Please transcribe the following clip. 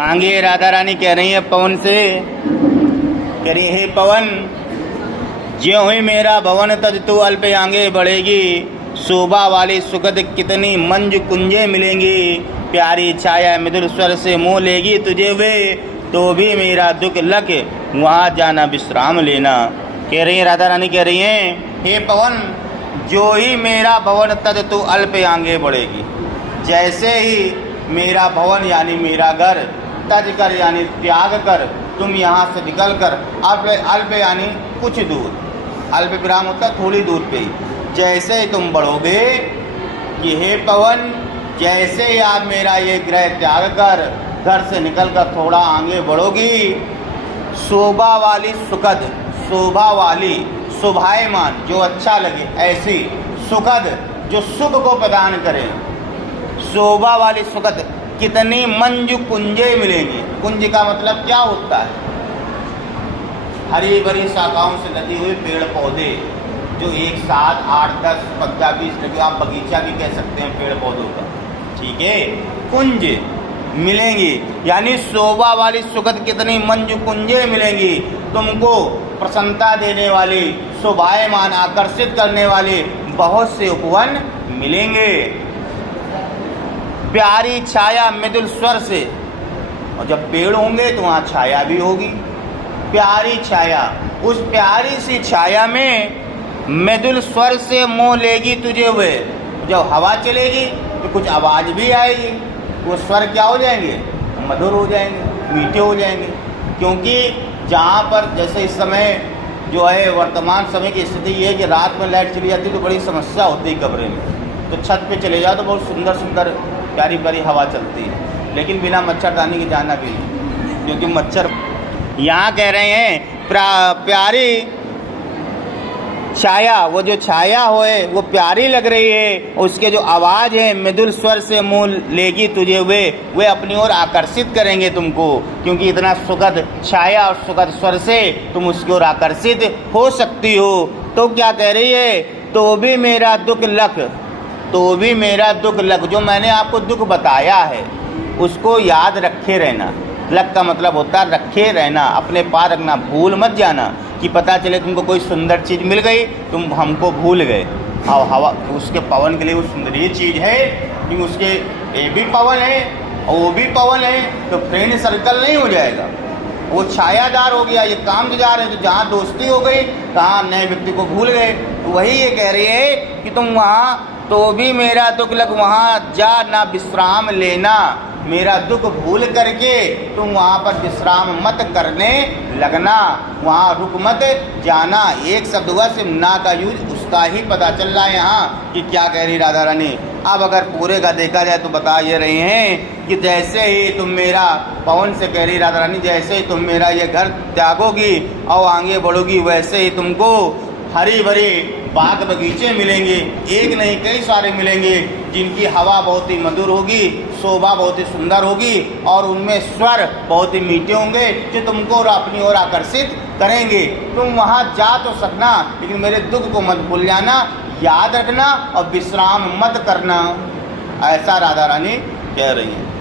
आगे राधा रानी कह रही है पवन से, कह रही हे पवन, ज्यों ही मेरा भवन तज तू अल्प आगे बढ़ेगी, शोभा वाली सुगंध कितनी मंजू कुंजे मिलेंगी, प्यारी छाया मृदुल स्वर से मोह लेगी तुझे वे, तो भी मेरा दुख लग वहाँ जाना विश्राम लेना। कह रही है राधा रानी, कह रही हैं हे पवन, जो ही मेरा भवन तज तू अल्प आगे बढ़ेगी, जैसे ही मेरा भवन यानी मेरा घर तज कर यानी त्याग कर तुम यहाँ से निकल कर अल्प यानी कुछ दूर, अल्प विराम होता है थोड़ी दूर पे ही, जैसे ही तुम बढ़ोगे कि हे पवन, जैसे ही आप मेरा ये ग्रह त्याग कर घर से निकल कर थोड़ा आगे बढ़ोगी, शोभा वाली सुखद, शोभा वाली शोभायमान जो अच्छा लगे ऐसी, सुखद जो सुख को प्रदान करे, शोभा वाली सुखद कितनी मंजू कुंजे मिलेंगी। कुंज का मतलब क्या होता है? हरी भरी शाखाओं से लगे हुए पेड़ पौधे जो एक साथ 8, 10, 15, 20 लगे, आप बगीचा भी कह सकते हैं पेड़ पौधों का, ठीक है। कुंज मिलेंगी यानी शोभा वाली सुखद कितनी मंजू कुंजे मिलेंगी, तुमको प्रसन्नता देने वाली, शोभायमान आकर्षित करने वाले बहुत से उपवन मिलेंगे। प्यारी छाया मृदुल स्वर से, और जब पेड़ होंगे तो वहाँ छाया भी होगी, प्यारी छाया, उस प्यारी सी छाया में मृदुल स्वर से मोह लेगी तुझे वे, जब हवा चलेगी तो कुछ आवाज़ भी आएगी, वो स्वर क्या हो जाएंगे? मधुर हो जाएंगे, मीठे हो जाएंगे। क्योंकि जहाँ पर जैसे इस समय जो है वर्तमान समय की स्थिति ये है कि रात में लाइट चली जाती है तो बड़ी समस्या होती है कमरे में, तो छत पे चले जाओ तो बहुत सुंदर सुंदर प्यारी प्यारी हवा चलती है, लेकिन बिना मच्छरदानी के जाना भी नहीं, क्योंकि मच्छर। यहाँ कह रहे हैं प्यारी छाया, वो जो छाया होए वो प्यारी लग रही है, उसके जो आवाज़ है मृदुल स्वर से मोह लेगी तुझे वे अपनी ओर आकर्षित करेंगे तुमको, क्योंकि इतना सुखद छाया और सुखद स्वर से तुम उसकी ओर आकर्षित हो सकती हो। तो क्या कह रही है? तो भी मेरा दुख लख, तो भी मेरा दुख लख, जो मैंने आपको दुख बताया है उसको याद रखे रहना। लख का मतलब होता है रखे रहना, अपने पार रखना, भूल मत जाना कि पता चले तुमको कोई सुंदर चीज़ मिल गई तुम हमको भूल गए। और हवा उसके पवन के लिए वो सुंदर चीज़ है कि उसके ये भी पवन है और वो भी पवन है, तो फ्रेंड सर्कल नहीं हो जाएगा, वो छायादार हो गया। ये कामदार है, तो जहाँ दोस्ती हो गई कहाँ नए व्यक्ति को भूल गए। तो वही ये कह रही है कि तुम वहाँ, तो भी मेरा दुख लग वहाँ जा ना विश्राम लेना, मेरा दुख भूल करके तुम वहाँ पर विश्राम मत करने लगना, वहाँ रुक मत जाना। एक शब्द हुआ सिर्फ ना का यूज, उसका ही पता चल रहा है यहाँ कि क्या कह रही राधा रानी। अब अगर पूरे का देखा जाए तो बता ये रहे हैं कि जैसे ही तुम मेरा, पवन से कह रही राधा रानी, जैसे ही तुम मेरा ये घर त्यागोगी और आगे बढ़ोगी वैसे ही तुमको हरी भरी बाग बगीचे मिलेंगे, एक नहीं कई सारे मिलेंगे, जिनकी हवा बहुत ही मधुर होगी, शोभा बहुत ही सुंदर होगी और उनमें स्वर बहुत ही मीठे होंगे जो तुमको और अपनी ओर आकर्षित करेंगे। तुम वहाँ जा तो सकना, लेकिन मेरे दुख को मत भूल जाना, याद रखना और विश्राम मत करना। ऐसा राधा रानी कह रही हैं।